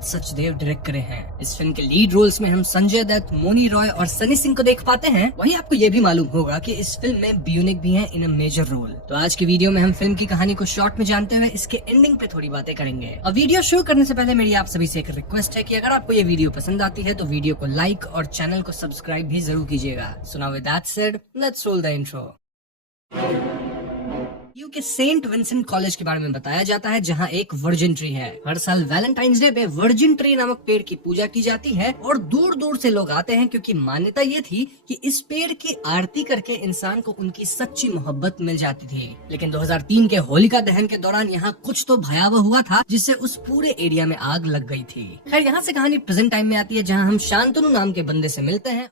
Sachdev direct करे हैं। इस फिल्म के लीड रोल्स में हम संजय दत्त, मोनी रॉय और सनी सिंह को देख पाते हैं। वहीं आपको ये भी मालूम होगा कि इस फिल्म में ब्यूनिक भी हैं इन अ मेजर रोल। तो आज की वीडियो में हम फिल्म की कहानी को शॉर्ट में जानते हुए इसके एंडिंग पे थोड़ी बातें करेंगे। और वीडियो शुरू करने से पहले मेरी आप सभी से एक रिक्वेस्ट है कि अगर आपको ये वीडियो पसंद आती है तो वीडियो को लाइक और चैनल को सब्सक्राइब भी जरूर कीजिएगा। So now with that said, let's roll the intro. You के सेंट विंसेंट कॉलेज के बारे में बताया जाता है, जहाँ एक वर्जिन ट्री है। हर साल वैलेंटाइंस डे पे वर्जिन ट्री नामक पेड़ की पूजा की जाती है और दूर दूर से लोग आते हैं, क्योंकि मान्यता ये थी कि इस पेड़ की आरती करके इंसान को उनकी सच्ची मोहब्बत मिल जाती थी। लेकिन 2003 के होलिका दहन के दौरान यहाँ कुछ तो भयावह हुआ था, जिससे उस पूरे एरिया में आग लग गई थी। खैर, यहाँ से कहानी प्रेजेंट टाइम में आती है, जहाँ हम शांतनु नाम के बंदे से मिलते हैं।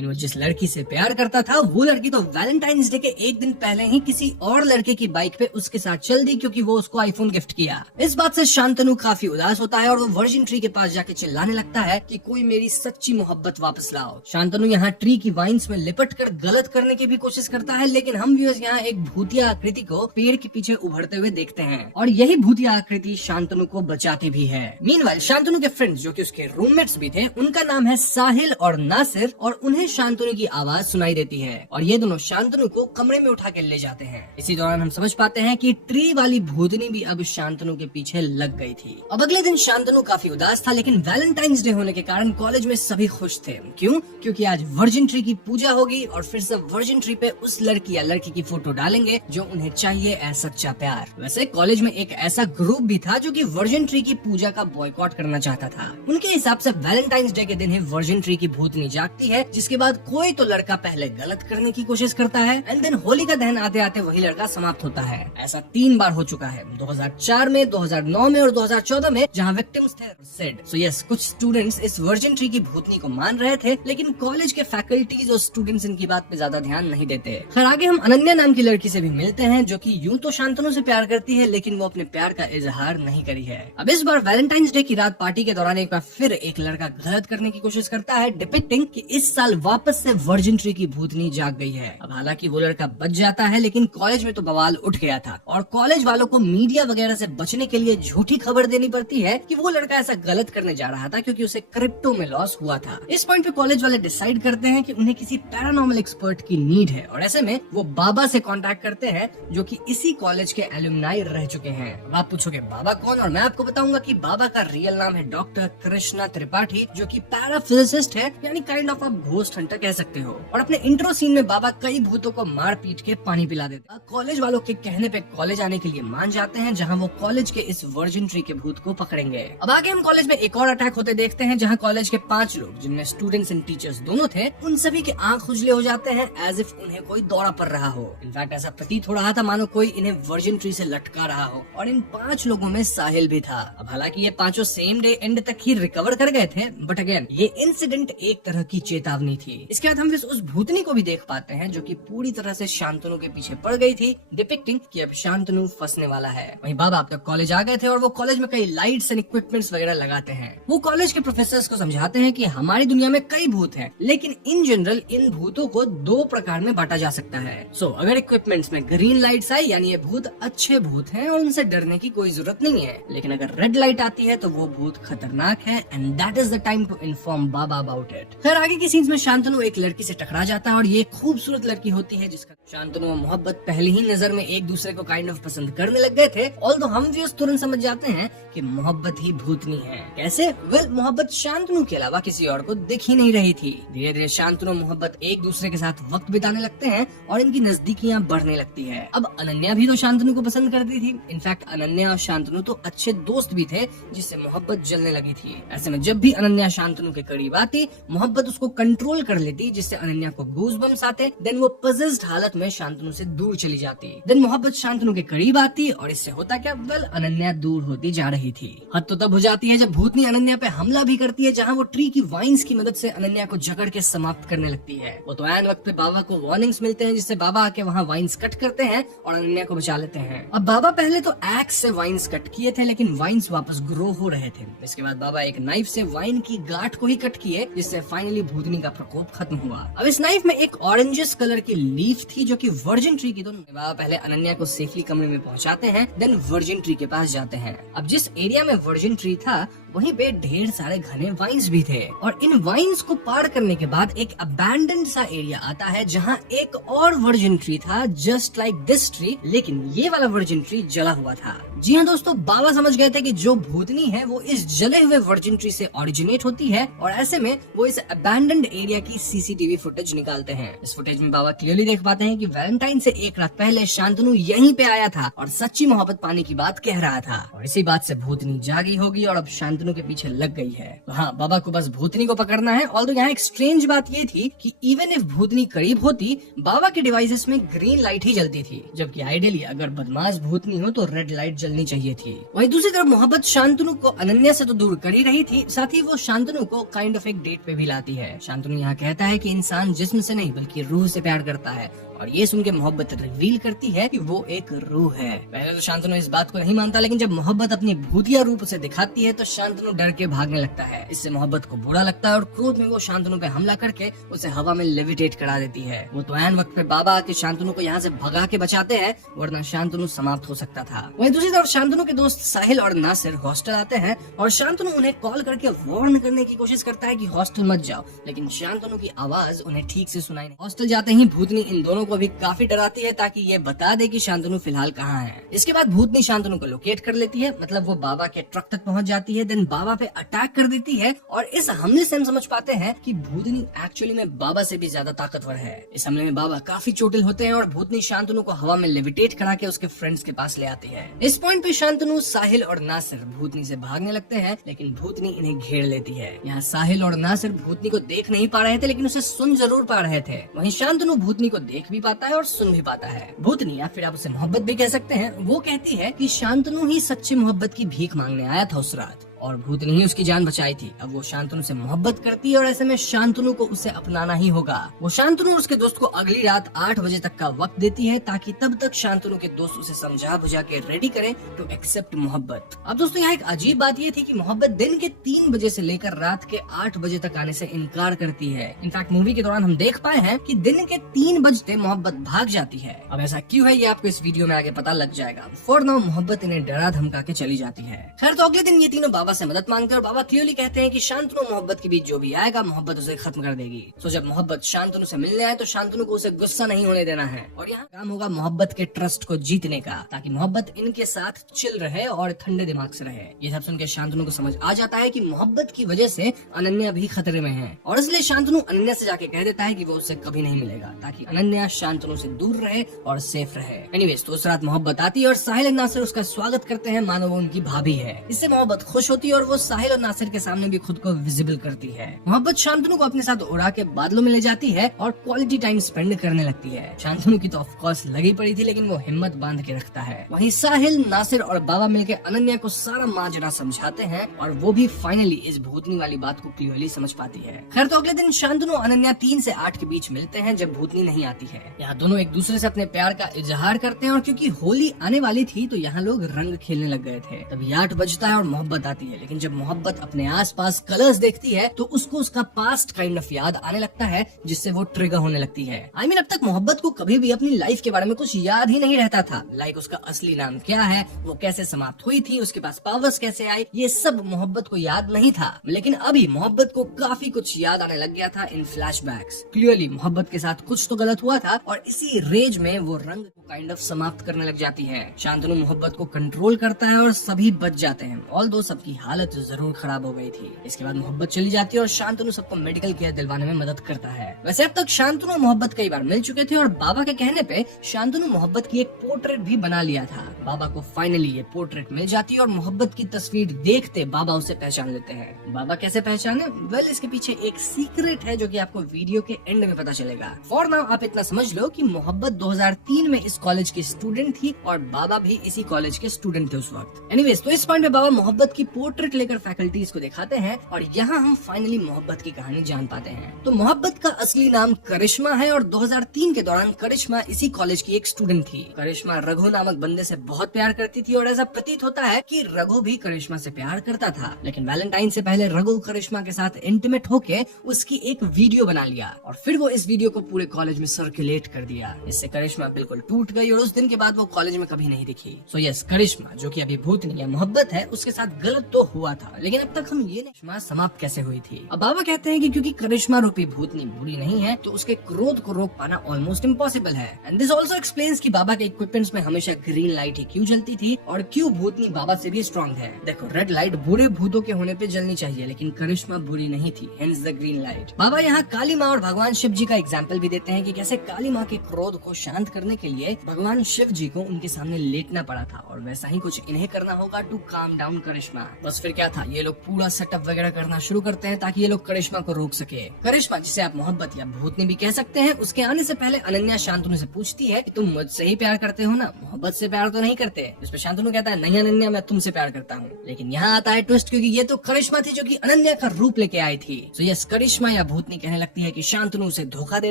वो जिस लड़की से प्यार करता था, वो लड़की तो वैलेंटाइंस डे के एक दिन पहले ही किसी और लड़के की बाइक पे उसके साथ चल दी, क्योंकि वो उसको आईफोन गिफ्ट किया। इस बात से शांतनु काफी उदास होता है और वो वर्जिन ट्री के पास जाके चिल्लाने लगता है कि कोई मेरी सच्ची मोहब्बत वापस लाओ। शांतनु यहाँ ट्री की वाइन्स में लिपट कर गलत करने की भी कोशिश करता है, लेकिन हम व्यूअर्स यहाँ एक भूतिया आकृति को पेड़ के पीछे उभरते हुए देखते हैं और यही भूतिया आकृति शांतनु को बचाती भी है। मीनवाइल शांतनु के फ्रेंड्स, जो कि उसके रूममेट्स भी थे, उनका नाम है साहिल और नासिर, और उन्हें शांतनु की आवाज सुनाई देती है और ये दोनों शांतनु को कमरे में उठा के ले जाते हैं। इसी दौरान हम समझ पाते हैं कि ट्री वाली भूतनी भी अब शांतनु के पीछे लग गई थी। अब अगले दिन शांतनु काफी उदास था, लेकिन वैलेंटाइंस डे होने के कारण कॉलेज में सभी खुश थे। क्यों? क्योंकि आज वर्जिन ट्री की पूजा होगी और फिर सब वर्जिन ट्री पे उस लड़की या लड़की की फोटो डालेंगे जो उन्हें चाहिए ऐसा सच्चा प्यार। वैसे कॉलेज में एक ऐसा ग्रुप भी था जो कि वर्जिन ट्री की पूजा का बॉयकॉट करना चाहता था। उनके हिसाब से वैलेंटाइंस डे के दिन ही वर्जिन ट्री की भूतनी जागती है, जिसके बाद कोई तो लड़का पहले गलत करने की कोशिश करता है एंड देन होलिका दहन आते आते वही लड़का समाप्त होता है। ऐसा 3 बार हो चुका है, 2004 में, 2009 में और 2014 में, जहाँ विक्टिम्स थे सेड। सो यस, कुछ स्टूडेंट्स इस वर्जिन ट्री की भूतनी को मान रहे थे, लेकिन कॉलेज के फैकल्टीज और स्टूडेंट्स इनकी बात पे ज्यादा ध्यान नहीं देते। खैर, आगे हम अनन्या नाम की लड़की से भी मिलते हैं, जो कि यूं तो शांतनु से प्यार करती है, लेकिन वो अपने प्यार का इजहार नहीं करी है। अब इस बार वैलेंटाइंस डे की रात पार्टी के दौरान एक बार फिर एक लड़का गलत करने की कोशिश करता है, डिपिक्टिंग कि इस साल वापस से वर्जिन ट्री की भूतनी जाग गई है। अब हालांकि वो लड़का बच जाता है, लेकिन कॉलेज में तो बवाल उठ गया था और कॉलेज वालों को मीडिया वगैरह से बचने के लिए झूठी खबर देनी पड़ती है कि वो लड़का ऐसा गलत करने जा रहा था क्योंकि उसे क्रिप्टो में लॉस हुआ था। इस पॉइंट पे कॉलेज वाले डिसाइड करते हैं कि उन्हें किसी पैरानॉर्मल एक्सपर्ट की नीड है और ऐसे में वो बाबा से कांटेक्ट करते हैं, जो कि इसी कॉलेज के एलुमनाई रह चुके हैं। अब आप पूछोगे बाबा कौन, और मैं आपको बताऊंगा कि बाबा का रियल नाम है डॉक्टर कृष्णा त्रिपाठी, जो कि पैराफिजिसिस्ट है, यानी काइंड ऑफ आप घोस्ट हंटर कह सकते हो। और अपने इंट्रो सीन में बाबा कई भूतों को मार पीट के पानी पिला देते। कॉलेज वालों के कहने पे कॉलेज आने के लिए मान जाते हैं, जहां वो कॉलेज के इस वर्जिन ट्री के भूत को पकड़ेंगे। अब आगे हम कॉलेज में एक और अटैक होते देखते हैं, जहां कॉलेज के 5 लोग, जिनमें स्टूडेंट्स एंड टीचर्स दोनों थे, उन सभी के आंख उजले हो जाते हैं, एज इफ उन्हें कोई दौरा पड़ रहा हो। इनफैक्ट ऐसा प्रतीत हो रहा था मानो कोई इन्हें वर्जिन ट्री से लटका रहा हो, और इन 5 लोगों में साहिल भी था। अब हालांकि ये पांचों सेम डे एंड तक ही रिकवर कर गए थे, बट अगेन ये इंसिडेंट एक तरह की चेतावनी थी। इसके बाद हम उस भूतनी को भी देख पाते हैं, जो कि पूरी तरह से शांतनु के पीछे पड़ गई थी, डिपिक्टिंग कि अब शांतनु फंसने वाला है। वहीं बाबा अब तक कॉलेज आ गए थे और वो कॉलेज में कई लाइट्स एंड इक्विपमेंट्स वगैरह लगाते हैं। वो कॉलेज के प्रोफेसर्स को समझाते हैं कि हमारी दुनिया में कई भूत हैं, लेकिन इन जनरल इन भूतों को 2 प्रकार में बांटा जा सकता है। अगर इक्विपमेंट्स में ग्रीन लाइट्स आई, यानी ये भूत अच्छे भूत हैं और उनसे डरने की कोई जरूरत नहीं है, लेकिन अगर रेड लाइट आती है तो वो भूत खतरनाक है, and that is the time to inform बाबा अबाउट इट। फिर आगे की सीन्स में शांतनु एक लड़की से टकरा जाता है और ये खूबसूरत लड़की होती है, जिसका शांतनु और मोहब्बत पहली ही नजर में एक दूसरे को काइंड ऑफ पसंद करने लग गए थे। ऑल्दो हम भी तुरंत समझ जाते हैं कि मोहब्बत ही भूतनी है। कैसे? मोहब्बत शांतनु के अलावा किसी और को दिख ही नहीं रही थी। धीरे धीरे शांतनु और मोहब्बत एक दूसरे के साथ वक्त बिताने लगते हैं और इनकी नजदीकियां बढ़ने लगती है। अब अनन्या भी तो शांतनु को पसंद करती थी। इनफैक्ट अनन्या और शांतनु तो अच्छे दोस्त भी थे, जिससे मोहब्बत जलने लगी थी। ऐसे में जब भी अनन्या शांतनु के करीब आती, मोहब्बत उसको कंट्रोल कर लेती, जिससे अनन्या को गूज़बम्स आते। देन वो पजेस्ड हालत में शांतनु से दूर चली जाती। देन मोहब्बत शांतनु के करीब आती और इससे होता क्या, अनन्या दूर होती जा रही थी। हद तो तब हो जाती है जब भूतनी अनन्या पे हमला भी करती है, जहाँ वो ट्री की वाइन्स की मदद से अनन्या को जकड़ के समाप्त करने लगती है। वो तो ऐन वक्त पे बाबा को वार्निंग्स मिलते हैं, जिससे बाबा आके वहाँ वाइन्स कट करते हैं और अनन्या को बचा लेते हैं। अब बाबा पहले तो एक्स से वाइन्स कट किए थे, लेकिन वाइन्स वापस ग्रो हो रहे थे। इसके बाद बाबा एक नाइफ से वाइन की गांठ को ही कट किए, जिससे फाइनली भूतनी का प्रकोप खत्म हुआ। अब इस नाइफ में एक ऑरेंजिस कलर की लीफ थी, जो कि वर्जिन ट्री की तो पहले अनन्या को सेफली कमरे में पहुंचाते हैं, देन वर्जिन ट्री के पास जाते हैं। अब जिस एरिया में वर्जिन ट्री था वहीं पे ढेर सारे घने वाइन्स भी थे और इन वाइन्स को पार करने के बाद एक अबैंडन्ड सा एरिया आता है जहाँ एक और वर्जिन ट्री था जस्ट लाइक दिस ट्री, लेकिन ये वाला वर्जिन ट्री जला हुआ था। जी हाँ दोस्तों, बाबा समझ गए थे कि जो भूतनी है वो इस जले हुए वर्जिन ट्री से ओरिजिनेट होती है और ऐसे में वो इस अबैंडन्ड एरिया की सीसीटीवी फुटेज निकालते हैं। इस फुटेज में बाबा क्लियरली देख पाते हैं कि वैलेंटाइन से एक रात पहले शांतनु यहीं पे आया था और सच्ची मोहब्बत पाने की बात कह रहा था और इसी बात से भूतनी जागी होगी और अब शांतनु के पीछे लग गई है। तो हाँ, बाबा को बस भूतनी को पकड़ना है। ऑल्दो यहाँ एक स्ट्रेंज बात ये थी कि इवन इफ भूतनी करीब होती, बाबा के डिवाइसेस में ग्रीन लाइट ही जलती थी, जबकि आइडियली अगर बदमाश भूतनी हो तो रेड लाइट जलनी चाहिए थी। वहीं दूसरी तरफ मोहब्बत शांतनु को अनन्या से तो दूर कर ही रही थी, साथ ही वो शांतनु को काइंड ऑफ एक डेट पे भी लाती है। शांतनु यहाँ कहता है कि इंसान जिस्म से नहीं बल्कि रूह से प्यार करता है और ये सुन के मोहब्बत रिवील करती है कि वो एक रूह है। पहले तो शांतनु इस बात को नहीं मानता, लेकिन जब मोहब्बत अपनी भूतिया रूप से दिखाती है तो शांतनु डर के भागने लगता है। इससे मोहब्बत को बुरा लगता है और क्रोध में वो शांतनु पे हमला करके उसे हवा में लेविटेट करा देती है। वो तो ऐन वक्त पे बाबा आके शांतनु को यहाँ से भगा के बचाते हैं, वरना शांतनु समाप्त हो सकता था। वहीं दूसरी तरफ शांतनु के दोस्त साहिल और नासिर हॉस्टल आते हैं और शांतनु उन्हें कॉल करके वार्न करने की कोशिश करता है कि हॉस्टल मत जाओ, लेकिन शांतनु की आवाज उन्हें ठीक से सुनाई नहीं। हॉस्टल जाते ही भूतनी इन दोनों को भी काफी डराती है ताकि ये बता दे कि शांतनु फिलहाल कहाँ है। इसके बाद भूतनी शांतनु को लोकेट कर लेती है, मतलब वो बाबा के ट्रक तक पहुंच जाती है, देन बाबा पे अटैक कर देती है और इस हमले से हम समझ पाते हैं कि भूतनी एक्चुअली में बाबा से भी ज्यादा ताकतवर है। इस हमले में बाबा काफी चोटिल होते हैं और भूतनी शांतनु को हवा में लेविटेट करा के उसके फ्रेंड्स के पास ले आती है। इस पॉइंट पे शांतनु, साहिल और नासिर भूतनी से भागने लगते हैं, लेकिन भूतनी इन्हें घेर लेती है। यहाँ साहिल और नासिर भूतनी को देख नहीं पा रहे थे, लेकिन उसे सुन जरूर पा रहे थे। वहीं शांतनु भूतनी को देख भी पाता है और सुन भी पाता है। भूतनी, या फिर आप उसे मोहब्बत भी कह सकते हैं, वो कहती है कि शांतनु ही सच्ची मोहब्बत की भीख मांगने आया था उस रात और भूतनी ही उसकी जान बचाई थी। अब वो शांतनु से मोहब्बत करती है और ऐसे में शांतनु को उसे अपनाना ही होगा। वो शांतनु और उसके दोस्त को अगली रात 8 बजे तक का वक्त देती है ताकि तब तक शांतनु के दोस्त उसे समझा बुझा के रेडी करें टू एक्सेप्ट मोहब्बत। अब दोस्तों यहाँ एक अजीब बात ये थी कि मोहब्बत दिन के 3 बजे से लेकर रात के 8 बजे तक आने से इनकार करती है। इनफैक्ट मूवी के दौरान हम देख पाए हैं कि दिन के 3 बजते मोहब्बत भाग जाती है। अब ऐसा क्यों है ये आपको इस वीडियो में आगे पता लग जाएगा। फॉर नाउ मोहब्बत इन्हें डरा धमका के चली जाती है। खैर, तो अगले दिन ये तीनों बाबा से मदद मांगते हैं और बाबा क्लियरली कहते हैं कि शांतनु मोहब्बत के बीच जो भी आएगा मोहब्बत उसे खत्म कर देगी। तो जब मोहब्बत शांतनु से मिलने आए तो शांतनु को उसे गुस्सा नहीं होने देना है और यहाँ काम होगा मोहब्बत के ट्रस्ट को जीतने का, ताकि मोहब्बत इनके साथ चिल रहे और ठंडे दिमाग से रहे। ये सब सुनकर शांतनु को समझ आ जाता है कि मोहब्बत की वजह से अनन्या भी खतरे में है और इसलिए शांतनु अनन्या से जाके कह देता है कि वो उससे कभी नहीं मिलेगा, ताकि अनन्या शांतनु से दूर रहे और सेफ रहे। एनीवेज, तो उस रात मोहब्बत आती है और साहिल और नासिर उसका स्वागत करते हैं मानो वो उनकी भाभी है। इससे मोहब्बत खुश होती है और वो साहिल और नासिर के सामने भी खुद को विजिबल करती है। मोहब्बत शांतनु को अपने साथ उड़ा के बादलों में ले जाती है और क्वालिटी टाइम स्पेंड करने लगती है। शांतनु की तो ऑफ कोर्स लगी पड़ी थी, लेकिन वो हिम्मत बांध के रखता है। वहीं साहिल, नासिर और बाबा मिलकर अनन्या को सारा माजरा समझाते हैं और वो भी फाइनली इस भूतनी वाली बात को क्लियरली समझ पाती है। खैर, तो अगले दिन शांतनु अनन्या 3 से 8 के बीच मिलते हैं जब भूतनी नहीं आती है। यहाँ दोनों एक दूसरे से अपने प्यार का इजहार करते हैं और क्योंकि होली आने वाली थी तो यहाँ लोग रंग खेलने लग गए थे। तभी 8 बजता है और मोहब्बत आती है, लेकिन जब मोहब्बत अपने आसपास कलर्स देखती है तो उसको उसका पास्ट काइंड ऑफ याद आने लगता है, जिससे वो ट्रिगर होने लगती है। आई मीन, अब तक मोहब्बत को कभी भी अपनी लाइफ के बारे में कुछ याद ही नहीं रहता था। लाइक उसका असली नाम क्या है, वो कैसे समाप्त हुई थी, उसके पास पावर्स कैसे आए, ये सब मोहब्बत को याद नहीं था। लेकिन अभी मोहब्बत को काफी कुछ याद आने लग गया था इन फ्लैशबैक्स। क्लियरली मोहब्बत के साथ कुछ तो गलत हुआ था और इसी रेज में वो रंग को काइंड ऑफ समाप्त करने लग जाती है। शांतनु मोहब्बत को कंट्रोल करता है और सभी बच जाते हैं, ऑल्दो सबकी हालत जरूर खराब हो गई थी। इसके बाद मोहब्बत चली जाती है और शांतनु सबको मेडिकल केयर दिलवाने में मदद करता है। वैसे अब तक शांतनु मोहब्बत कई बार मिल चुके थे और बाबा के कहने पे शांतनु मोहब्बत की एक पोर्ट्रेट भी बना लिया था। बाबा को फाइनली ये पोर्ट्रेट मिल जाती है और मोहब्बत की तस्वीर देखते बाबा उसे पहचान लेते हैं। बाबा कैसे पहचाने? वेल, इसके पीछे एक सीक्रेट है जो कि आपको वीडियो के एंड में पता चलेगा। फॉर नाउ आप इतना समझ लो कि मोहब्बत 2003 में इस कॉलेज की स्टूडेंट थी और बाबा भी इसी कॉलेज के स्टूडेंट थे उस वक्त। एनीवेज, तो इस पॉइंट पे बाबा मोहब्बत की पोर्ट्रेट लेकर फैकल्टीज को दिखाते हैं और यहाँ हम फाइनली मोहब्बत की कहानी जान पाते हैं। तो मोहब्बत का असली नाम करिश्मा है और 2003 के दौरान करिश्मा इसी कॉलेज की एक स्टूडेंट थी। करिश्मा रघु नामक बंदे से बहुत प्यार करती थी और ऐसा प्रतीत होता है कि रघु भी करिश्मा से प्यार करता था। लेकिन वैलेंटाइन से पहले रघु करिश्मा के साथ इंटीमेट होके उसकी एक वीडियो बना लिया और फिर वो इस वीडियो को पूरे कॉलेज में सर्कुलेट कर दिया। इससे करिश्मा बिल्कुल टूट गई और उस दिन के बाद वो कॉलेज में कभी नहीं दिखी। सो यस, करिश्मा जो कि अभी भूतनी या मोहब्बत है उसके साथ गलत तो हुआ था, लेकिन अब तक हम ये नहीं समाप्त कैसे हुई थी। अब बाबा कहते हैं कि क्योंकि करिश्मा रूपी भूतनी बुरी नहीं है तो उसके क्रोध को रोक पाना ऑलमोस्ट इम्पॉसिबल है। एंड दिस ऑल्सो एक्सप्लेन्स कि बाबा के इक्विपमेंट्स में हमेशा ग्रीन लाइट ही क्यों जलती थी और क्यों भूतनी बाबा से भी स्ट्रॉन्ग है। देखो, रेड लाइट बुरे भूतों के होने पे जलनी चाहिए, लेकिन करिश्मा बुरी नहीं थी, हेंस द ग्रीन लाइट। बाबा यहाँ काली माँ और भगवान शिव जी का एग्जाम्पल भी देते हैं कि कैसे काली माँ के क्रोध को शांत करने के लिए भगवान शिव जी को उनके सामने लेटना पड़ा था और वैसा ही कुछ इन्हें करना होगा टू काम डाउन करिश्मा। बस फिर क्या था, ये लोग पूरा सेटअप वगैरह करना शुरू करते हैं ताकि ये लोग करिश्मा को रोक सके। करिश्मा, जिसे आप मोहब्बत या भूतनी भी कह सकते हैं, उसके आने से पहले अनन्या शांतनु से पूछती है कि तुम मुझसे ही प्यार करते हो ना, मोहब्बत से प्यार तो नहीं करते। इस पे शांतनु कहता है नहीं अनन्या, मैं तुमसे प्यार करता हूँ। लेकिन यहाँ आता है ट्विस्ट, क्योंकि ये तो करिश्मा थी जो कि अनन्या का रूप लेके आई थी। तो यस, करिश्मा या भूतनी कहने लगती है कि शांतनु उसे धोखा दे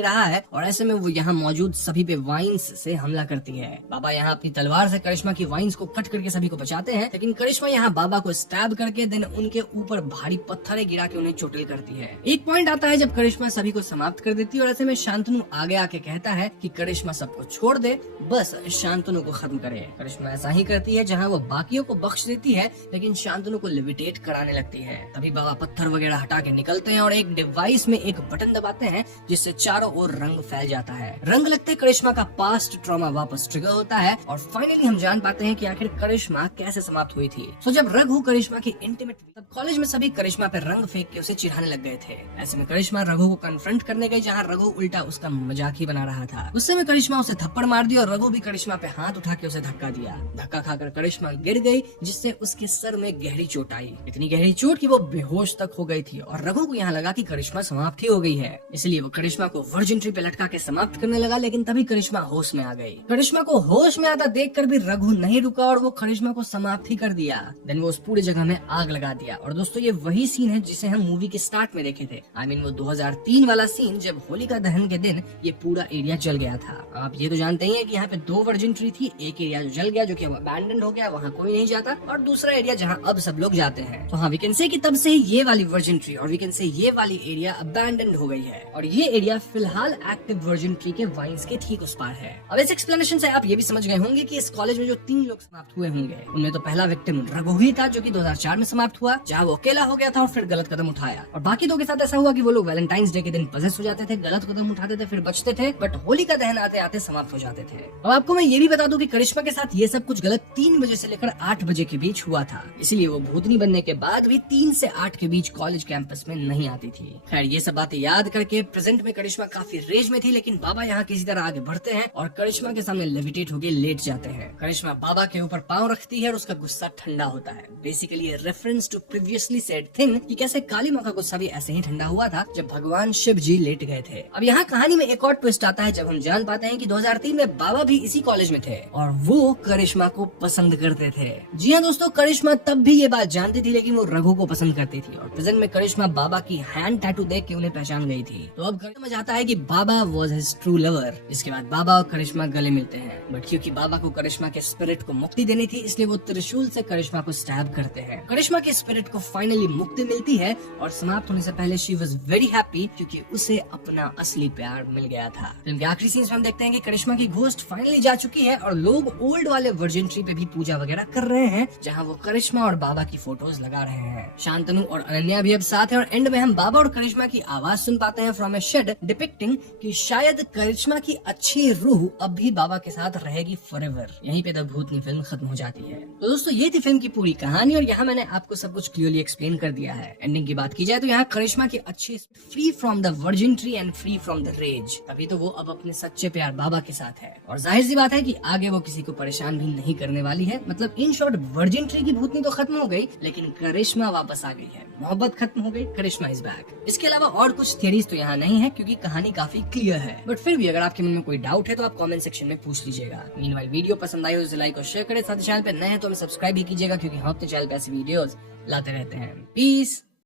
रहा है और ऐसे में वो यहाँ मौजूद सभी पे वाइन्स से हमला करती है। बाबा यहाँ अपनी तलवार से करिश्मा की वाइन्स को कट करके सभी को बचाते हैं, लेकिन करिश्मा यहाँ बाबा को स्टैब करके देन उनके ऊपर भारी पत्थरें गिरा के उन्हें चोटिल करती है। एक पॉइंट आता है जब करिश्मा सभी को समाप्त कर देती है और ऐसे में शांतनु आगे आके कहता है कि करिश्मा सबको छोड़ दे, बस शांतनु को खत्म करे। करिश्मा ऐसा ही करती है, जहाँ वो बाकियों को बख्श देती है लेकिन शांतनु को लिविटेट कराने लगती है। तभी बाबा पत्थर वगैरह हटा के निकलते हैं और एक डिवाइस में एक बटन दबाते हैं जिससे चारों ओर रंग फैल जाता है। रंग लगते करिश्मा का पास्ट ट्रॉमा वापस ट्रिगर होता है और फाइनली हम जान पाते हैं कि आखिर करिश्मा कैसे समाप्त हुई थी। तो जब रघु करिश्मा की इंटीमेट, तब कॉलेज में सभी करिश्मा पे रंग फेंक के उसे चिढ़ाने लग गए थे। ऐसे में करिश्मा रघु को कन्फ्रंट करने गई, जहाँ रघु उल्टा उसका मजाक ही बना रहा था। उस समय करिश्मा उसे थप्पड़ मार दी और रघु भी करिश्मा पे हाथ उठा के उसे धक्का दिया। धक्का खाकर करिश्मा गिर गई, जिससे उसके सर में गहरी चोट आई। इतनी गहरी चोट कि वो बेहोश तक हो गई थी और रघु को यहाँ लगा कि करिश्मा समाप्त ही हो गई है, इसलिए वो करिश्मा को वर्जिन ट्री पे लटका के समाप्त करने लगा। लेकिन तभी करिश्मा होश में आ गई। करिश्मा को होश में आता देखकर भी रघु नहीं रुका और वो करिश्मा को समाप्त ही कर दिया। देन वो उस पूरी जगह में आग लगा दिया। और दोस्तों, ये वही सीन है जिसे हम मूवी के स्टार्ट में देखे थे। आई मीन वो 2003 वाला सीन, जब होलिका दहन के दिन ये पूरा एरिया जल गया था। आप ये तो जानते ही हैं कि यहाँ पे 2 वर्जिन ट्री थी। एक एरिया जो जल गया, जो कि अब अबैंडन हो गया, वहाँ कोई नहीं जाता, और दूसरा एरिया जहाँ अब सब लोग जाते हैं। तो हाँ, वी कैन से कि तब से ये वाली वर्जिन ट्री और वी कैन से ये वाली एरिया अबैंडन हो गई है और ये एरिया फिलहाल एक्टिव वर्जिन ट्री के वाइन्स के ठीक उस पार है। अब इस एक्सप्लेनेशन से आप ये भी समझ गए होंगे कि इस कॉलेज में जो 3 लोग समाप्त हुए होंगे, उनमें तो पहला विक्टिम रघु ही था, जो कि 2004 में समाप्त हुआ, जहाँ वो अकेला हो गया था और फिर गलत कदम उठाया। और बाकी 2 के साथ ऐसा हुआ कि वो लोग वैलेंटाइंस डे के दिन पजेस हो जाते थे, गलत कदम उठाते थे, फिर बचते थे, बट होली का दहन आते आते समाप्त हो जाते थे। अब आपको मैं ये भी बता दूं कि करिश्मा के साथ ये सब कुछ गलत 3 बजे से लेकर 8 बजे के बीच हुआ था, इसलिए वो भूतनी बनने के बाद भी 3 से 8 के बीच कॉलेज कैंपस में नहीं आती थी। खैर, ये सब बातें याद करके प्रेजेंट में करिश्मा काफी रेज में थी, लेकिन बाबा यहाँ किसी तरह आगे बढ़ते हैं और करिश्मा के सामने लेविटेट होके लेट जाते हैं। करिश्मा बाबा के ऊपर पांव रखती है और उसका गुस्सा ठंडा होता है। Basically reference to previously said thing कि कैसे काली माँ का गुस्सा भी ऐसे ही ठंडा हुआ था जब भगवान शिव जी लेट गए थे। अब यहाँ कहानी में एक और ट्विस्ट आता है जब हम जान पाते हैं कि 2003 में बाबा भी इसी कॉलेज में थे और वो करिश्मा को पसंद करते थे। जी हाँ दोस्तों, करिश्मा तब भी ये बात जानती थी, लेकिन वो रघु को पसंद करती थी और प्रेजेंट में करिश्मा बाबा की हैंड टैटू देख के उन्हें पहचान गई थी। तो अब समझ आता है कि बाबा वॉज हिज ट्रू लवर। इसके बाद बाबा और करिश्मा गले मिलते हैं, बट क्योंकि बाबा को करिश्मा के स्पिरिट को मुक्ति देनी थी, इसलिए वो त्रिशूल से करिश्मा को स्टैब करते हैं। करिश्मा के स्पिरिट को फाइनली मुक्ति मिलती है और समाप्त होने से पहले शी वाज वेरी हैप्पी क्योंकि उसे अपना असली प्यार मिल गया था। फिल्म के आखिरी सीन्स में हम देखते हैं कि करिश्मा की घोस्ट फाइनली जा चुकी है और लोग ओल्ड वाले वर्जिन ट्री पे भी पूजा वगैरह कर रहे हैं, जहाँ वो करिश्मा और बाबा की फोटोज लगा रहे हैं। शांतनु और अनन्या भी अब साथ है और एंड में हम बाबा और करिश्मा की आवाज सुन पाते हैं फ्रॉम ए शेड, डिपिक्टिंग कि शायद करिश्मा की अच्छी रूह अब भी बाबा के साथ रहेगी फॉरएवर। यहीं पे द भूतनी फिल्म खत्म हो जाती है। तो दोस्तों, ये थी फिल्म की पूरी कहानी और यहाँ मैंने आपको सब कुछ क्लियरली एक्सप्लेन कर दिया है। एंडिंग की बात की जाए तो यहाँ करिश्मा की अच्छी free from the virgin tree and free from the rage, तभी तो वो अब अपने सच्चे प्यार बाबा के साथ है और जाहिर सी बात है कि आगे वो किसी को परेशान भी नहीं करने वाली है। मतलब इन शॉर्ट, वर्जिन ट्री की भूतनी तो खत्म हो गई, लेकिन करिश्मा वापस आ गई है। मोहब्बत खत्म हो गई, करिश्मा इज बैक। इसके अलावा और कुछ थियरीज तो यहाँ नहीं है क्योंकि कहानी काफी क्लियर है, बट फिर भी अगर आपके मन में कोई डाउट है तो आप कमेंट सेक्शन में पूछ लीजिएगा। मीनवाइल वीडियो पसंद आई हो तो लाइक और शेयर करें, साथ ही चैनल पे नए हैं तो हमें सब्सक्राइब भी कीजिएगा क्योंकि हम अपने चैनल पे ऐसी वीडियोस लाते रहते हैं। पीस।